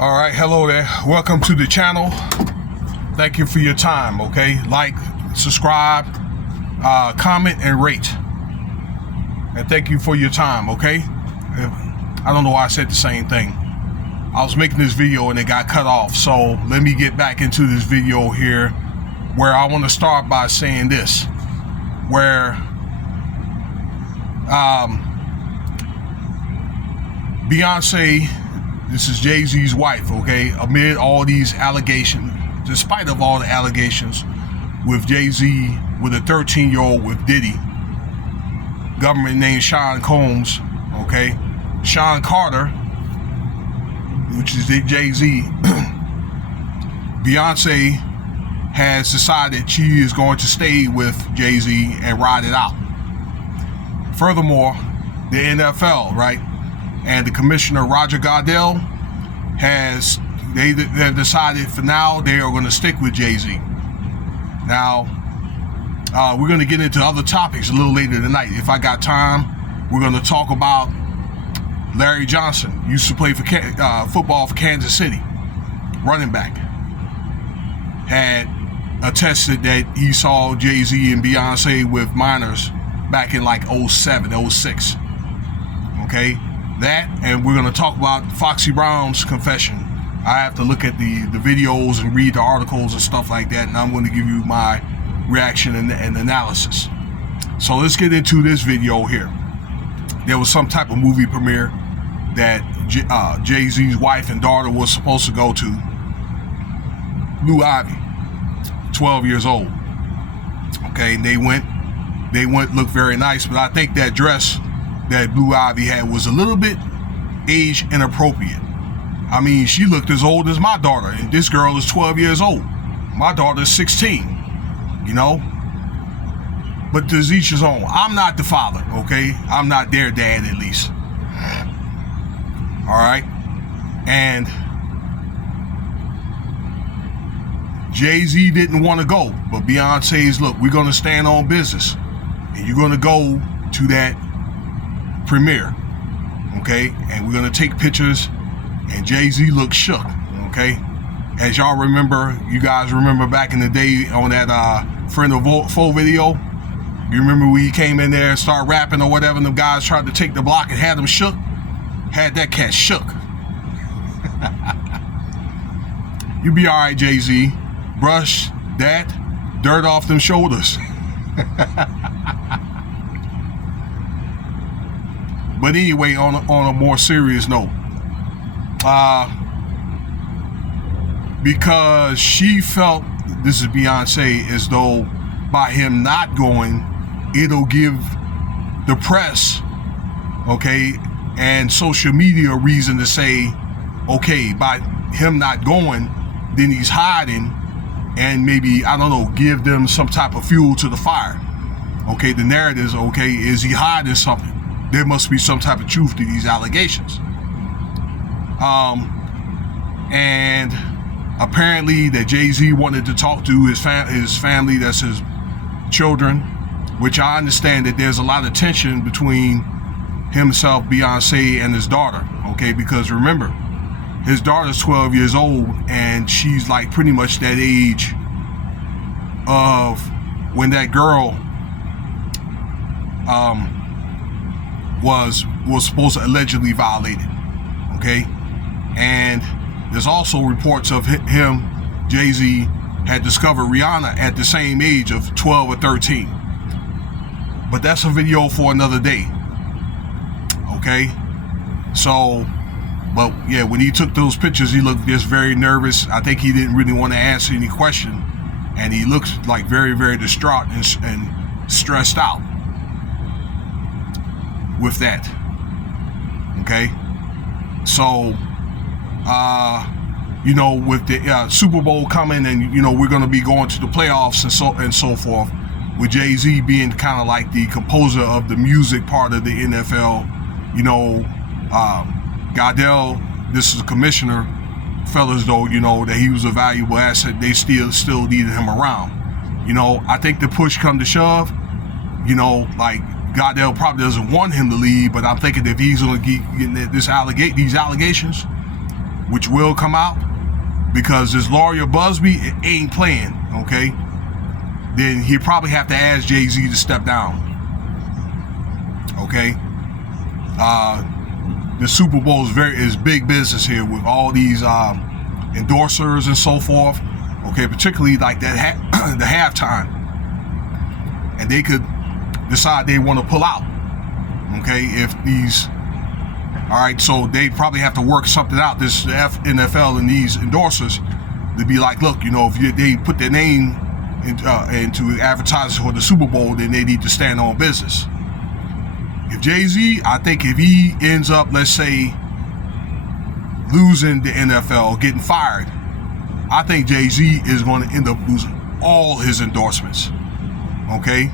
All right, hello there. Welcome to the channel. Thank you for your time, okay? Like, subscribe, comment, and rate. And thank you for your time, okay? I don't know why I said the same thing. I was making this video and it got cut off, so let me get back into this video here, where I want to start by saying this, where Beyonce, this is Jay-Z's wife, okay, amid all these allegations, despite of all the allegations with Jay-Z, with a 13-year-old with Diddy, government named Sean Combs, okay, Sean Carter, which is Jay-Z, Beyonce has decided she is going to stay with Jay-Z and ride it out. Furthermore, the NFL, right, and the commissioner Roger Goodell have decided for now they are going to stick with Jay-Z. Now, we're going to get into other topics a little later tonight. If I got time, we're going to talk about Larry Johnson. Used to play for football for Kansas City, running back. Had attested that he saw Jay-Z and Beyonce with minors back in like 07, 06. Okay, that, and we're going to talk about Foxy Brown's confession. I have to look at the videos and read the articles and stuff like that, and I'm going to give you my reaction and analysis. So let's get into this video here. There was some type of movie premiere that Jay-Z's wife and daughter was supposed to go to. Blue Ivy, 12 years old. Okay, and they went, looked very nice, but I think that dress that Blue Ivy had was a little bit age inappropriate. I mean, she looked as old as my daughter, and this girl is 12 years old. My daughter is 16, you know? But to each his own. I'm not the father, okay? I'm not their dad, at least. All right? And Jay-Z didn't want to go, but Beyonce's, look, we're going to stand on business, and you're going to go to that premiere, okay? And we're going to take pictures, and Jay-Z looked shook, okay? As y'all remember, you guys remember back in the day on that Friend of Foe video, you remember when he came in there and started rapping or whatever, and the guys tried to take the block and had him shook? Had that cat shook. You be all right, Jay-Z. Brush that dirt off them shoulders. But anyway, on a more serious note, because she felt, this is Beyonce, as though by him not going, it'll give the press, okay, and social media a reason to say, okay, by him not going, then he's hiding, and maybe, I don't know, give them some type of fuel to the fire. Okay, the narrative is, okay, is he hiding something? There must be some type of truth to these allegations. And apparently that Jay-Z wanted to talk to his family, that's his children, which I understand that there's a lot of tension between himself, Beyonce, and his daughter, okay? Because remember, his daughter's 12 years old, and she's like pretty much that age of when that girl was supposed to allegedly violate it, okay? And there's also reports of him, Jay-Z, had discovered Rihanna at the same age of 12 or 13. But that's a video for another day, okay? So, but yeah, when he took those pictures, he looked just very nervous. I think he didn't really want to answer any question, and he looked like very, very distraught and stressed out with that, okay? So, you know, with the Super Bowl coming, and you know, we're going to be going to the playoffs and so forth, with Jay-Z being kind of like the composer of the music part of the NFL, you know, Goodell, this is a commissioner, felt as though, you know, that he was a valuable asset. They still needed him around. You know, I think the push come to shove, you know, like Goddell probably doesn't want him to leave, but I'm thinking if he's going to get these allegations, which will come out, because this lawyer Busby ain't playing, okay, then he'll probably have to ask JayZ to step down, okay. The Super Bowl is big business here with all these endorsers and so forth, okay, particularly like that the halftime, and they could decide they want to pull out, okay, if these, all right, so they probably have to work something out, this NFL and these endorsers, to be like, look, you know, if they put their name into advertising for the Super Bowl, then they need to stand on business. If JayZ, I think if he ends up, let's say, losing the NFL, getting fired, I think JayZ is going to end up losing all his endorsements, okay?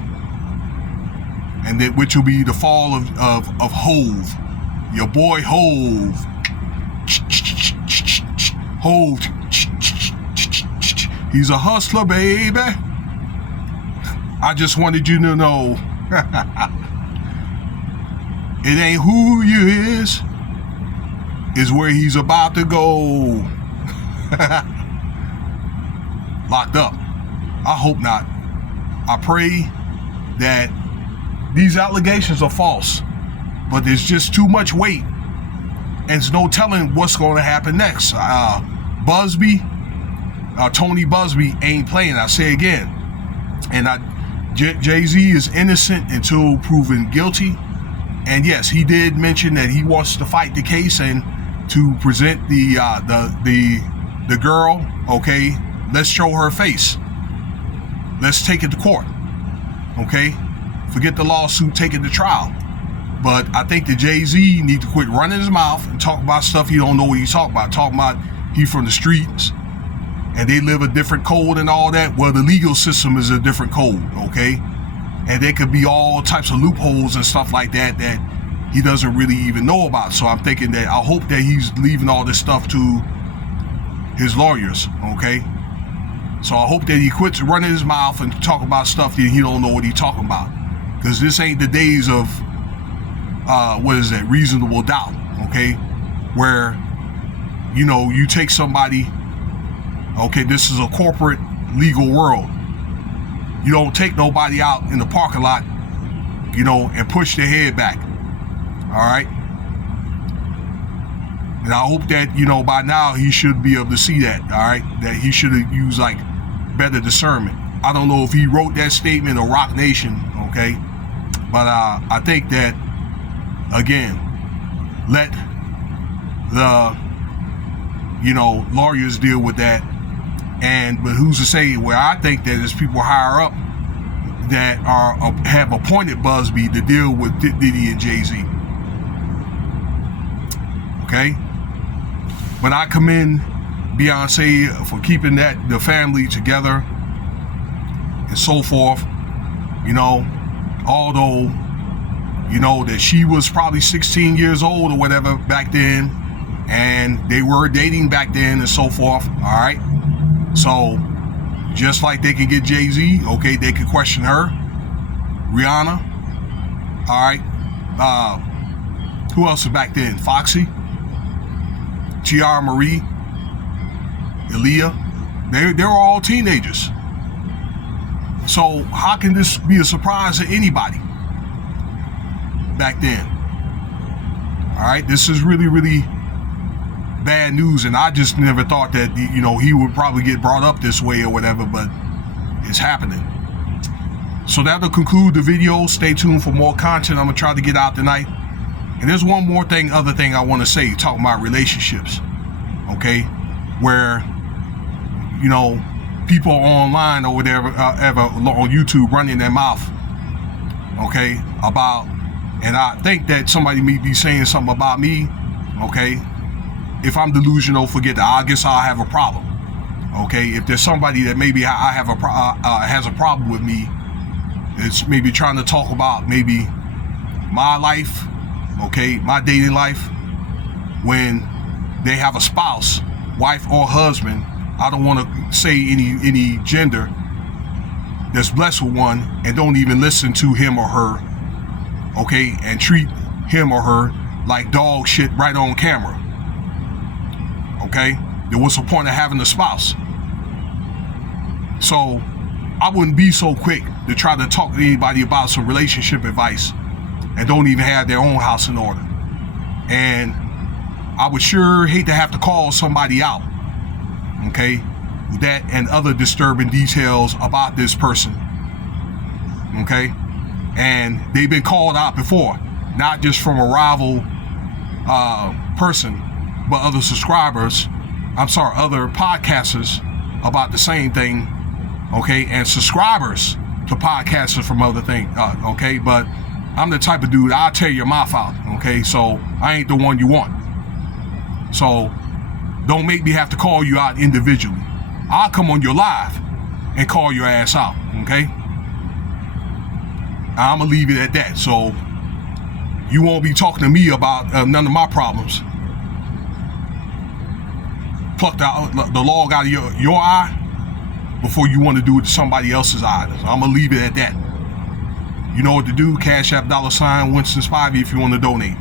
And then, which will be the fall of Hove, your boy Hove. Hove, he's a hustler, baby. I just wanted you to know. It ain't who you is where he's about to go. Locked up. I hope not. I pray that these allegations are false, but there's just too much weight, and there's no telling what's going to happen next. Busby, Tony Busby ain't playing. I say again, and JayZ is innocent until proven guilty. And yes, he did mention that he wants to fight the case and to present the girl. Okay, let's show her face. Let's take it to court. Okay, forget the lawsuit, take it to trial. But I think that JayZ need to quit running his mouth and talk about stuff he don't know what he's talking about. Talking about he from the streets and they live a different code and all that. Well, the legal system is a different code. Okay. And there could be all types of loopholes and stuff like that that he doesn't really even know about. So I'm thinking that I hope that he's leaving all this stuff to his lawyers, okay? So I hope that he quits running his mouth and talk about stuff that he don't know what he's talking about. Because this ain't the days of, reasonable doubt, okay? Where, you know, you take somebody, okay, this is a corporate legal world. You don't take nobody out in the parking lot, you know, and push their head back. All right. And I hope that, you know, by now he should be able to see that. All right. That he should have used like better discernment. I don't know if he wrote that statement or Rock Nation. Okay. But I think that, again, let the, you know, lawyers deal with that. But who's to say where I think that there's people higher up that have appointed Busby to deal with Diddy and JayZ. Okay? But I commend Beyonce for keeping the family together and so forth. You know, although, you know, that she was probably 16 years old or whatever back then, and they were dating back then and so forth. All right? So, just like they can get JayZ, okay, they could question her. Rihanna, all right. Who else was back then? Foxy, Tiara Marie, Aaliyah. They were all teenagers. So how can this be a surprise to anybody back then? All right, this is really, really bad news, and I just never thought that, you know, he would probably get brought up this way or whatever, but it's happening. So that'll conclude the video. Stay tuned for more content I'm gonna try to get out tonight. And there's one more other thing I want to say, talking about relationships, okay, where, you know, people online or whatever, ever on YouTube running their mouth, okay, about, and I think that somebody may be saying something about me, okay. If I'm delusional, forget that. I guess I'll have a problem. Okay, if there's somebody that maybe I have has a problem with me, it's maybe trying to talk about maybe my life, okay, my dating life, when they have a spouse, wife or husband. I don't want to say any gender that's blessed with one, and don't even listen to him or her, okay, and treat him or her like dog shit right on camera. Okay? Then what's the point of having a spouse? So I wouldn't be so quick to try to talk to anybody about some relationship advice and don't even have their own house in order. And I would sure hate to have to call somebody out, okay, that and other disturbing details about this person, okay? And they've been called out before, not just from a rival person, but other other podcasters about the same thing, okay, and subscribers to podcasters from other things, okay, but I'm the type of dude, I'll tear your mouth out, okay, so I ain't the one you want. So don't make me have to call you out individually. I'll come on your live and call your ass out, okay? I'm gonna leave it at that. So you won't be talking to me about none of my problems. Pluck the log out of your eye before you want to do it to somebody else's eye. So I'm gonna leave it at that. You know what to do. Cash App $Winston Spivey if you want to donate.